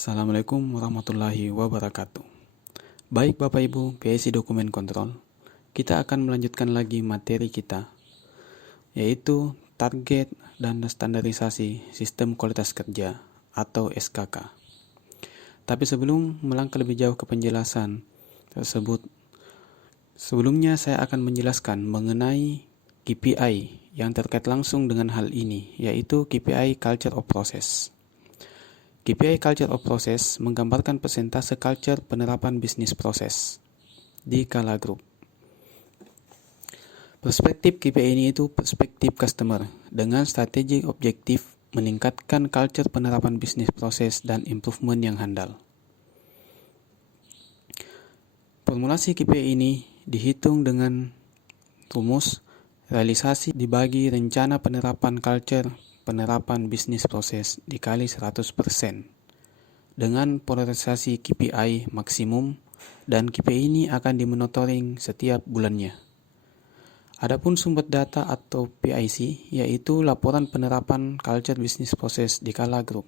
Assalamualaikum warahmatullahi wabarakatuh. Baik Bapak Ibu, PSI Dokumen Kontrol, kita akan melanjutkan lagi materi kita, yaitu target dan standarisasi sistem kualitas kerja atau SKK. Tapi sebelum melangkah lebih jauh ke penjelasan tersebut, sebelumnya saya akan menjelaskan mengenai KPI yang terkait langsung dengan hal ini, yaitu KPI Culture of Process. KPI Culture of Process menggambarkan persentase culture penerapan bisnis proses di Kala Group. Perspektif KPI ini itu perspektif customer dengan strategi objektif meningkatkan culture penerapan bisnis proses dan improvement yang handal. Formulasi KPI ini dihitung dengan rumus realisasi dibagi rencana penerapan culture penerapan bisnis proses dikali 100% dengan polarisasi KPI maksimum, dan KPI ini akan dimonitoring setiap bulannya. Adapun sumber data atau PIC yaitu laporan penerapan culture bisnis proses di Kala Group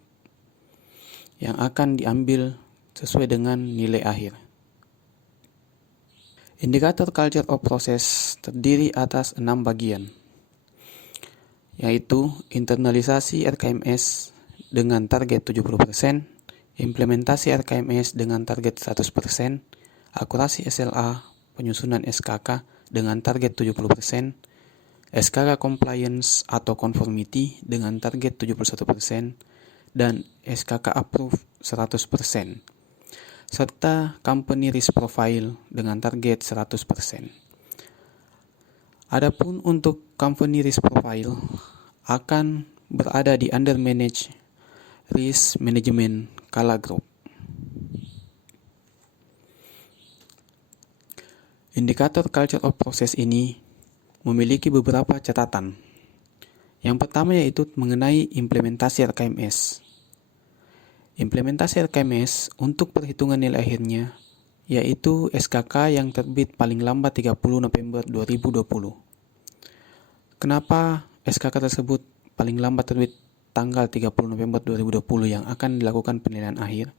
yang akan diambil sesuai dengan nilai akhir. Indikator culture of process terdiri atas 6 bagian, yaitu internalisasi RKMS dengan target 70%, implementasi RKMS dengan target 100%, akurasi SLA, penyusunan SKK dengan target 70%, SKK compliance atau conformity dengan target 71%, dan SKK approve 100%, serta company risk profile dengan target 100%. Adapun untuk company risk profile akan berada di under manage risk management Kala Group. Indikator culture of process ini memiliki beberapa catatan. Yang pertama yaitu mengenai implementasi RKMS. Implementasi RKMS untuk perhitungan nilai akhirnya yaitu SKK yang terbit paling lambat 30 November 2020. Kenapa SKK tersebut paling lambat terbit tanggal 30 November 2020 yang akan dilakukan penilaian akhir?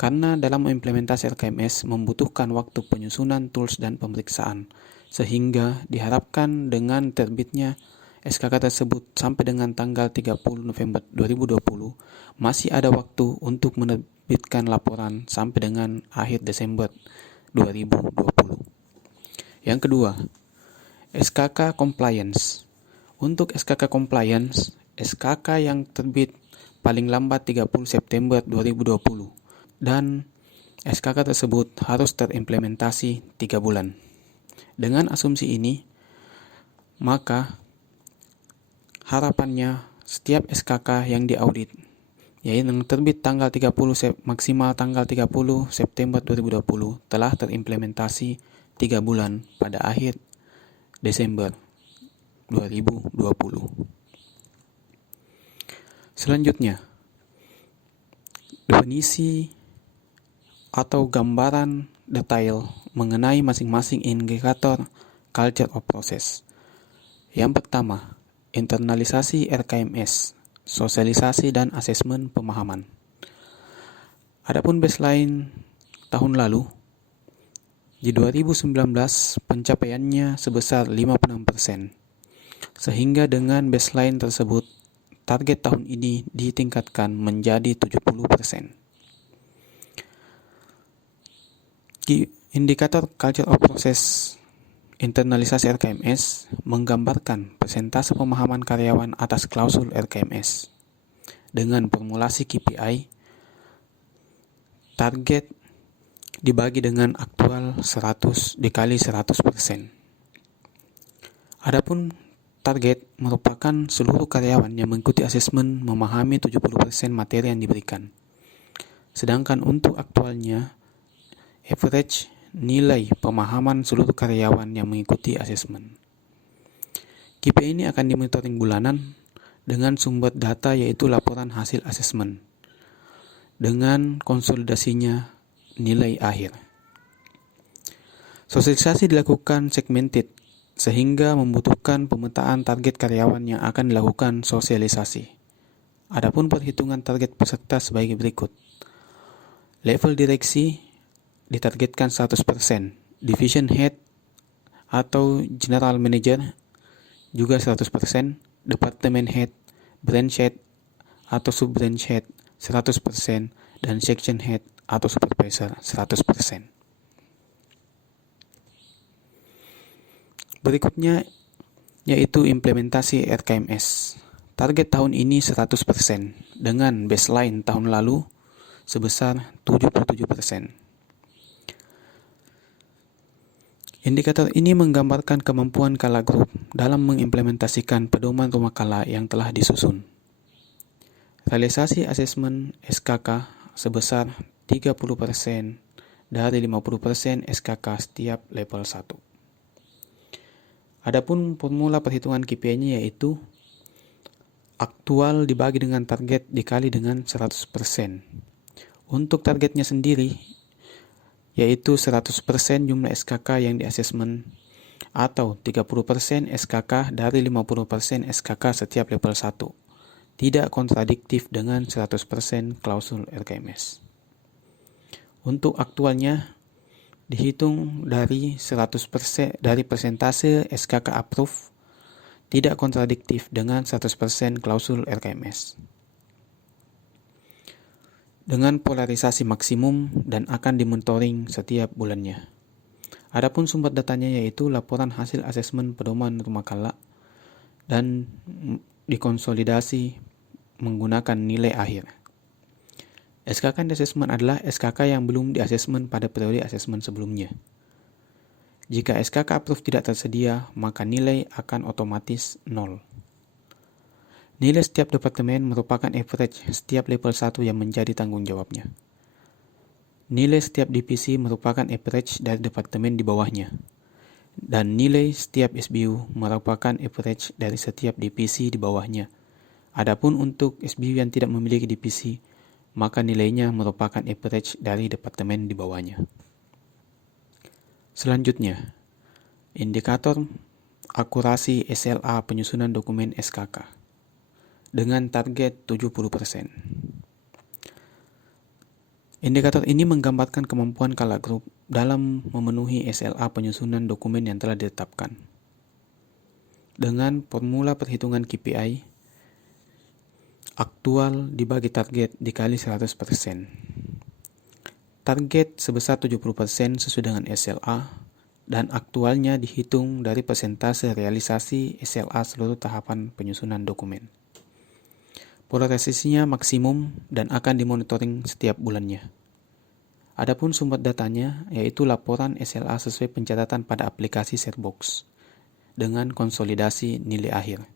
Karena dalam implementasi RKMS membutuhkan waktu penyusunan tools dan pemeriksaan, sehingga diharapkan dengan terbitnya SKK tersebut sampai dengan tanggal 30 November 2020 masih ada waktu untuk menerbitkan laporan sampai dengan akhir Desember 2020. Yang kedua, SKK compliance. Untuk SKK compliance, SKK yang terbit paling lambat 30 September 2020 dan SKK tersebut harus terimplementasi 3 bulan. Dengan asumsi ini, maka harapannya setiap SKK yang diaudit yaitu yang terbit tanggal 30 maksimal tanggal 30 September 2020 telah terimplementasi 3 bulan pada akhir Desember 2020. Selanjutnya, definisi atau gambaran detail mengenai masing-masing indikator culture of process. Yang pertama, internalisasi RKMS, sosialisasi dan asesmen pemahaman. Adapun baseline tahun lalu, di 2019 pencapaiannya sebesar 56%. Sehingga dengan baseline tersebut, target tahun ini ditingkatkan menjadi 70%. Indikator culture of process internalisasi RKMS menggambarkan persentase pemahaman karyawan atas klausul RKMS. Dengan formulasi KPI, target dibagi dengan aktual 100 dikali 100%. Adapun target merupakan seluruh karyawan yang mengikuti asesmen memahami 70% materi yang diberikan. Sedangkan untuk aktualnya, average nilai pemahaman seluruh karyawan yang mengikuti asesmen. KPI ini akan dimonitoring bulanan dengan sumber data yaitu laporan hasil asesmen dengan konsolidasinya nilai akhir. Sosialisasi dilakukan segmented sehingga membutuhkan pemetaan target karyawan yang akan dilakukan sosialisasi. Adapun perhitungan target peserta sebagai berikut. Level direksi ditargetkan 100%. Division head atau general manager juga 100%. Department head, branch head atau sub branch head 100%, dan section head atau supervisor 100%. Berikutnya yaitu implementasi RKMS. Target tahun ini 100% dengan baseline tahun lalu sebesar 77%. Indikator ini menggambarkan kemampuan Kala Group dalam mengimplementasikan pedoman rumah kala yang telah disusun. Realisasi asesmen SKK sebesar 30% dari 50% SKK setiap level 1. Adapun formula perhitungan KPI-nya yaitu aktual dibagi dengan target dikali dengan 100%. Untuk targetnya sendiri yaitu 100% jumlah SKK yang diasesmen atau 30% SKK dari 50% SKK setiap level 1. Tidak kontradiktif dengan 100% klausul RKMS. Untuk aktualnya dihitung dari 100% dari persentase SKK approve, tidak kontradiktif dengan 100% klausul RKMS. Dengan polarisasi maksimum dan akan dimonitoring setiap bulannya. Adapun sumber datanya yaitu laporan hasil asesmen pedoman rumah kala dan dikonsolidasi menggunakan nilai akhir. SKK asesmen adalah SKK yang belum diasesmen pada periode asesmen sebelumnya. Jika SKK approve tidak tersedia, maka nilai akan otomatis 0. Nilai setiap departemen merupakan average setiap level 1 yang menjadi tanggung jawabnya. Nilai setiap divisi merupakan average dari departemen di bawahnya. Dan nilai setiap SBU merupakan average dari setiap divisi di bawahnya. Adapun untuk SBU yang tidak memiliki divisi, maka nilainya merupakan average dari departemen di bawahnya. Selanjutnya, indikator akurasi SLA penyusunan dokumen SKK. Dengan target 70%. Indikator ini menggambarkan kemampuan Kala Group dalam memenuhi SLA penyusunan dokumen yang telah ditetapkan. Dengan formula perhitungan KPI, aktual dibagi target dikali 100%. Target sebesar 70% sesuai dengan SLA, dan aktualnya dihitung dari persentase realisasi SLA seluruh tahapan penyusunan dokumen. Polarisasinya maksimum dan akan dimonitoring setiap bulannya. Adapun sumber datanya yaitu laporan SLA sesuai pencatatan pada aplikasi Sharebox dengan konsolidasi nilai akhir.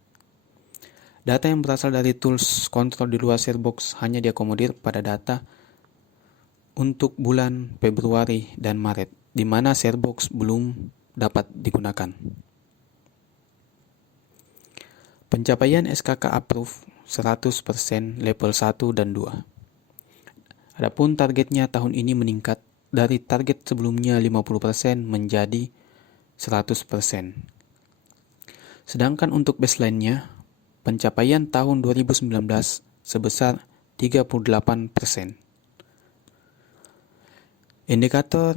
Data yang berasal dari tools kontrol di luar Sharebox hanya diakomodir pada data untuk bulan Februari dan Maret, di mana Sharebox belum dapat digunakan. Pencapaian SKK approve 100% level 1 dan 2. Adapun targetnya tahun ini meningkat dari target sebelumnya 50% menjadi 100%. Sedangkan untuk baseline-nya, pencapaian tahun 2019 sebesar 38%. Indikator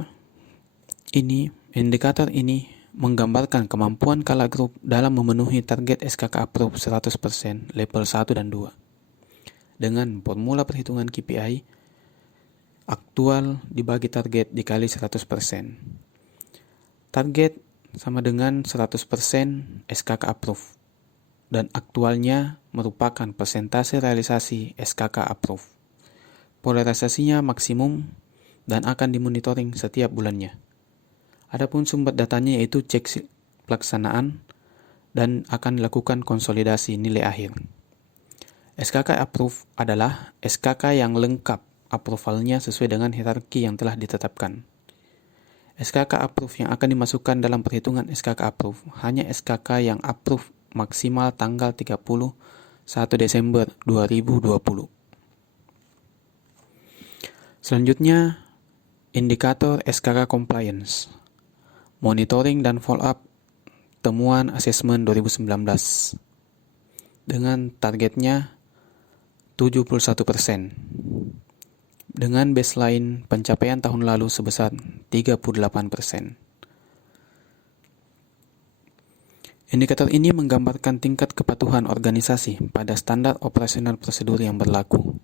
ini menggambarkan kemampuan Kala Group dalam memenuhi target SKK approve 100% level 1 dan 2. Dengan formula perhitungan KPI, aktual dibagi target dikali 100%. Target sama dengan 100% SKK approve, dan aktualnya merupakan persentase realisasi SKK approve. Polarisasinya maksimum dan akan dimonitoring setiap bulannya. Adapun sumber datanya yaitu cek pelaksanaan dan akan dilakukan konsolidasi nilai akhir. SKK approve adalah SKK yang lengkap approvalnya sesuai dengan hierarki yang telah ditetapkan. SKK approve yang akan dimasukkan dalam perhitungan SKK approve hanya SKK yang approve maksimal tanggal 31 Desember 2020. Selanjutnya, indikator SKK compliance. Monitoring dan follow-up temuan asesmen 2019 dengan targetnya 71%. dengan baseline pencapaian tahun lalu sebesar 38%. Indikator ini menggambarkan tingkat kepatuhan organisasi pada standar operasional prosedur yang berlaku,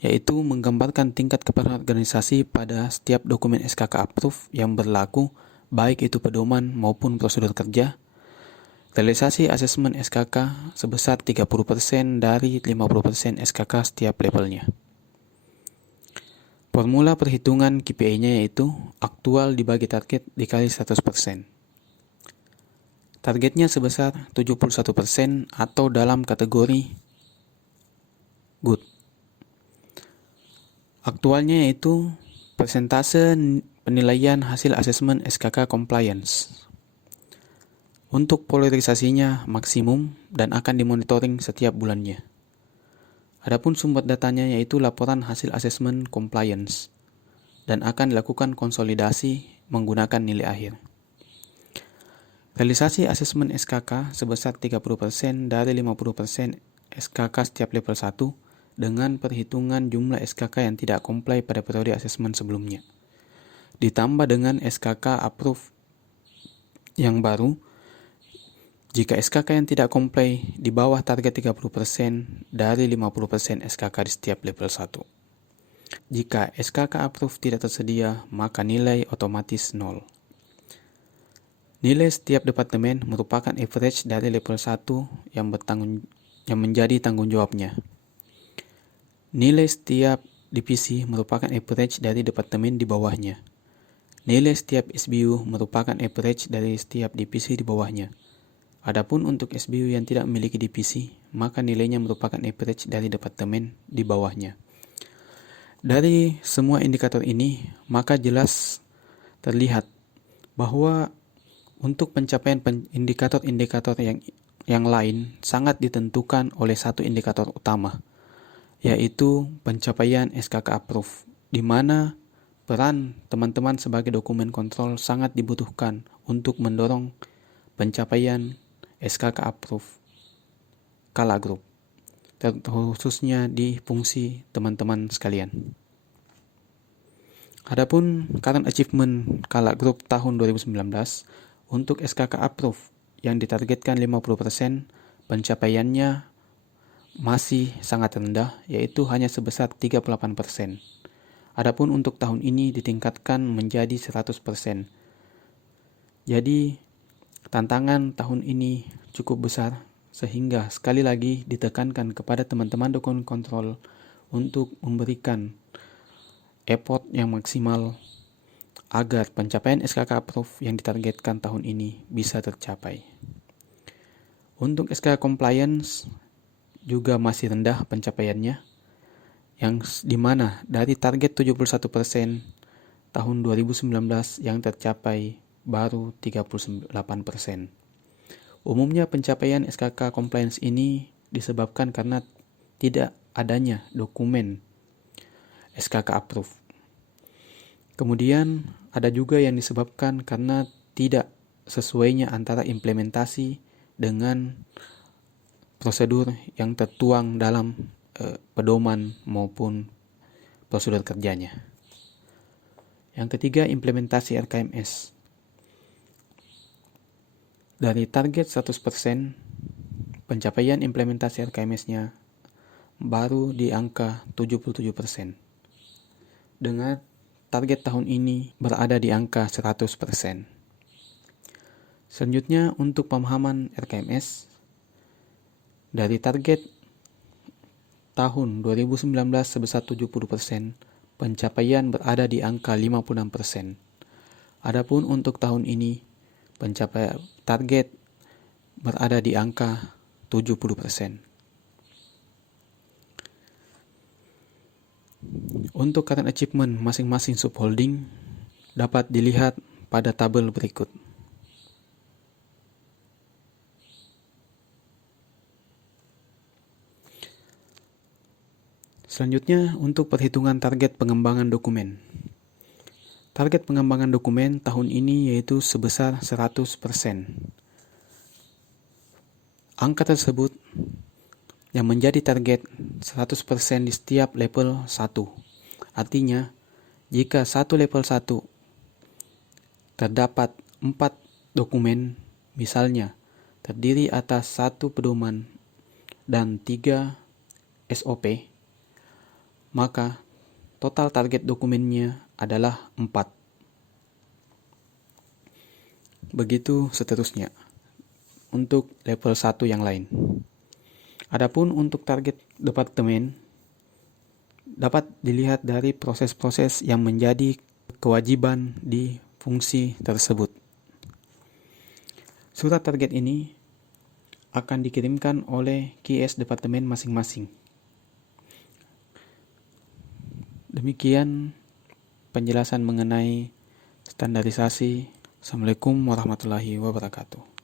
yaitu menggambarkan tingkat kepatuhan organisasi pada setiap dokumen SKK Approve yang berlaku, baik itu pedoman maupun prosedur kerja. Realisasi asesmen SKK sebesar 30% dari 50% SKK setiap levelnya. Formula perhitungan KPI-nya yaitu aktual dibagi target dikali 100%. Targetnya sebesar 71% atau dalam kategori good. Aktualnya yaitu persentase penilaian hasil asesmen SKK compliance. Untuk polarisasinya maksimum dan akan dimonitoring setiap bulannya. Adapun sumber datanya yaitu laporan hasil asesmen compliance dan akan dilakukan konsolidasi menggunakan nilai akhir. Realisasi asesmen SKK sebesar 30% dari 50% SKK setiap level 1 dengan perhitungan jumlah SKK yang tidak comply pada periode asesmen sebelumnya. Ditambah dengan SKK approve yang baru, jika SKK yang tidak comply di bawah target 30% dari 50% SKK di setiap level 1. Jika SKK approve tidak tersedia, maka nilai otomatis 0. Nilai setiap departemen merupakan average dari level 1 yang menjadi tanggung jawabnya. Nilai setiap divisi merupakan average dari departemen di bawahnya. Nilai setiap SBU merupakan average dari setiap divisi di bawahnya. Adapun untuk SBU yang tidak memiliki divisi, maka nilainya merupakan average dari departemen di bawahnya. Dari semua indikator ini, maka jelas terlihat bahwa untuk pencapaian indikator-indikator yang lain sangat ditentukan oleh satu indikator utama, yaitu pencapaian SKK Approve, di mana peran teman-teman sebagai dokumen kontrol sangat dibutuhkan untuk mendorong pencapaian SKK Approve Kala Group, khususnya di fungsi teman-teman sekalian. Adapun current achievement Kala Group tahun 2019 untuk SKK Approve yang ditargetkan 50%, pencapaiannya masih sangat rendah, yaitu hanya sebesar 38%. Adapun untuk tahun ini ditingkatkan menjadi 100%. Jadi tantangan tahun ini cukup besar, sehingga sekali lagi ditekankan kepada teman-teman dokumen kontrol untuk memberikan effort yang maksimal agar pencapaian SKK Approve yang ditargetkan tahun ini bisa tercapai. Untuk SKK Compliance juga masih rendah pencapaiannya, yang dimana dari target 71% tahun 2019 yang tercapai baru 38%. Umumnya pencapaian SKK compliance ini disebabkan karena tidak adanya dokumen SKK approve. Kemudian ada juga yang disebabkan karena tidak sesuainya antara implementasi dengan prosedur yang tertuang dalam pedoman maupun prosedur kerjanya. Yang ketiga, implementasi RKMS. Dari target 100%, pencapaian implementasi RKMS-nya baru di angka 77%. Dengan target tahun ini berada di angka 100%. Selanjutnya untuk pemahaman RKMS, dari target tahun 2019 sebesar 70%, pencapaian berada di angka 56%. Adapun untuk tahun ini, pencapaian target berada di angka 70%. Untuk current achievement masing-masing subholding dapat dilihat pada tabel berikut. Selanjutnya untuk perhitungan target pengembangan dokumen. Target pengembangan dokumen tahun ini yaitu sebesar 100%. Angka tersebut yang menjadi target 100% di setiap level 1 Artinya, jika satu level 1 terdapat 4 dokumen, misalnya terdiri atas 1 pedoman dan 3 SOP, maka total target dokumennya adalah 4. Begitu seterusnya untuk level 1 yang lain. Adapun untuk target departemen dapat dilihat dari proses-proses yang menjadi kewajiban di fungsi tersebut. Surat target ini akan dikirimkan oleh QS departemen masing-masing. Demikian penjelasan mengenai standarisasi. Assalamualaikum warahmatullahi wabarakatuh.